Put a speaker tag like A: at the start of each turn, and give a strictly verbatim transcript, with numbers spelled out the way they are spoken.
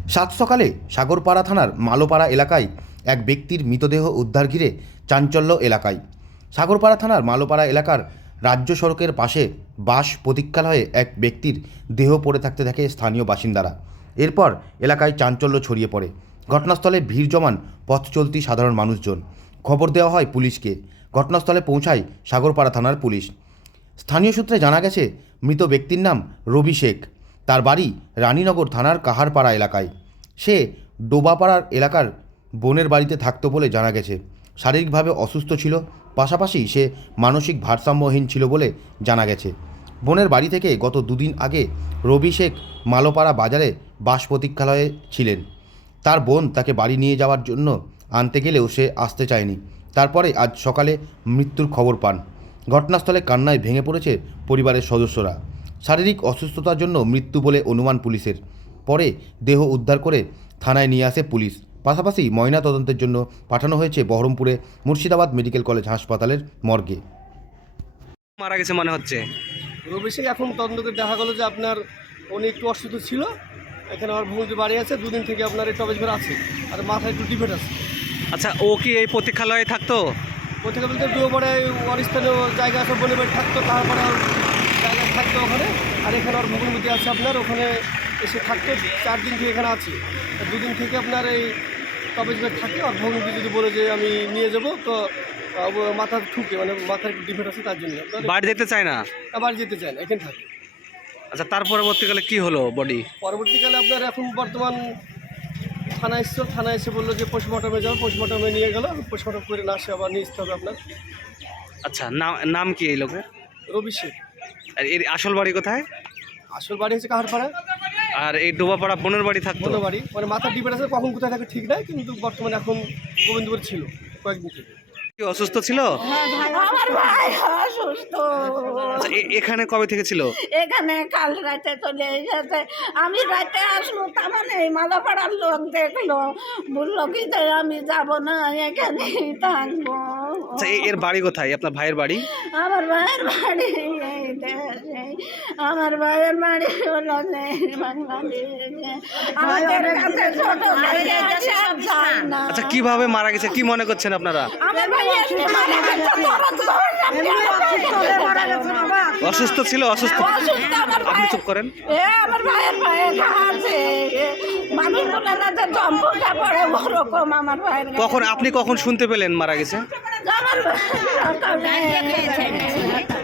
A: সাত সকালে সাগরপাড়া থানার মালোপাড়া এলাকায় এক ব্যক্তির মৃতদেহ উদ্ধার ঘিরে চাঞ্চল্য এলাকায়। সাগরপাড়া থানার মালোপাড়া এলাকার রাজ্য সড়কের পাশে বাস প্রতীক্ষালয়ে এক ব্যক্তির দেহ পড়ে থাকতে দেখে স্থানীয় বাসিন্দারা। এরপর এলাকায় চাঞ্চল্য ছড়িয়ে পড়ে। ঘটনাস্থলে ভিড় জমান পথ চলতি সাধারণ মানুষজন। খবর দেওয়া হয় পুলিশকে। ঘটনাস্থলে পৌঁছায় সাগরপাড়া থানার পুলিশ। স্থানীয় সূত্রে জানা গেছে, মৃত ব্যক্তির নাম রবি শেখ। তার বাড়ি রানীনগর থানার কাহারপাড়া এলাকায়। সে ডোবাপাড়ার এলাকার বোনের বাড়িতে থাকতো বলে জানা গেছে। শারীরিকভাবে অসুস্থ ছিল, পাশাপাশি সে মানসিক ভারসাম্যহীন ছিল বলে জানা গেছে। বোনের বাড়ি থেকে গত দুদিন আগে রবি শেখ মালোপাড়া বাজারে বাস প্রতীক্ষালয়ে ছিলেন। তার বোন তাকে বাড়ি নিয়ে যাওয়ার জন্য আনতে গেলেও সে আসতে চায়নি। তারপরে আজ সকালে মৃত্যুর খবর পান। ঘটনাস্থলে কান্নায় ভেঙে পড়েছে পরিবারের সদস্যরা। শারীরিক অসুস্থতার জন্য মৃত্যু বলে অনুমান পুলিশের। পরে দেহ উদ্ধার করে থানায় নিয়ে আসে পুলিশ। পাশাপাশি ময়না তদন্তের জন্য পাঠানো হয়েছে বহরমপুরে মুর্শিদাবাদ মেডিকেল কলেজ হাসপাতালের মর্গে।
B: মারা গেছে মনে হচ্ছে।
C: রবি শেখ এখন তদন্তকে দেখা গেলো যে আপনার উনি একটু অসুস্থ ছিল। এখানে আমার ভূমিতে বাড়ি আছে, দুদিন থেকে আপনার এই টবেজ ঘর আছে, আর মাথায় একটু ডিফেট আছে।
B: আচ্ছা, ও কি এই প্রতীক্ষালয়ে থাকতো?
C: প্রত্যেকে বলতে দুপুরে ওর স্থানীয় জায়গা আছে, বনে বাড়ি থাকতো, তারপরে ওর জায়গায় থাকতো ওখানে। আর এখানে ওর ভূমিতে আছে আপনার, ওখানে এসে থাকতো। চার দিন থেকে এখানে আছি, দুদিন থেকে আপনার এই টবেজ ঘর থাকে। আর ভূমিতে যদি বলে যে আমি নিয়ে যাবো, তো মাথার ঠুকে মানে মাথার একটু ডিফেট আছে, তার জন্য
B: বাড়ি যেতে চায় না।
C: বাড়ি যেতে চায় না, এখানে থাকে।
B: আচ্ছা, তার পরবর্তীকালে কি হলো বডি?
C: পরবর্তীকালে আপনার এখন বর্তমান থানা এসছে, থানা এসে বললো যে পোস্টমর্টমে যাও। পোস্টমর্টমে নিয়ে গেল, পোস্টমর্টম করে না আসে আবার নিয়ে আসতে হবে আপনার।
B: আচ্ছা, নাম নাম কি এই লোকের?
C: রবি শেখ।
B: আর এর আসল বাড়ি কোথায়?
C: আসল বাড়ি হচ্ছে কাহারপাড়া।
B: আর এই ডোবাপাড়া বোনের বাড়ি থাকতো?
C: বোনের বাড়ি মানে মাথার ডিপেট আছে, কখন কোথায় থাকে ঠিক নাই, কিন্তু বর্তমানে এখন গোবিন্দপুর ছিল কয়েকদিন থেকে।
B: কি অসুস্থ ছিল?
D: আমার ভাই অসুস্থ।
B: আচ্ছা, এ- এখানে কবে থেকে ছিল?
D: এখানে কাল রাতে চলে এসেছে। আমি রাতে আসলো, তার মানে এই মালাপাড়ার লোক দেখলো, বললো কি যে আমি যাব না, এখানেই থাকবো।
B: আচ্ছা, এ- এর বাড়ি কোথায়? আপনার ভাইয়ের বাড়ি?
D: আমার ভাইয়ের বাড়ি এই দেশে। আমার ভাইয়ের বাড়ি হলো যে বাংলাদেশে। আমাদের কাছে ছোট ভাই আছে, আর যায় না।
B: আচ্ছা, কিভাবে মারা গেছে কি মনে করছেন আপনারা?
D: আমার ভাই এসে মারা গেছে, দরদ করে যাবে।
B: অসুস্থ ছিল? অসুস্থ?
D: অসুস্থ আমার
B: আপনি
D: ভাই।
B: চুপ করেন।
D: এ আমার ভাইয়ের ভাইয়ের আছে, মানুষ বলে না যে জম্বুটা পড়ে ওরকম আমার ভাইয়ের।
B: কখন আপনি কখন শুনতে পেলেন মারা গেছে?
D: আমার ভাই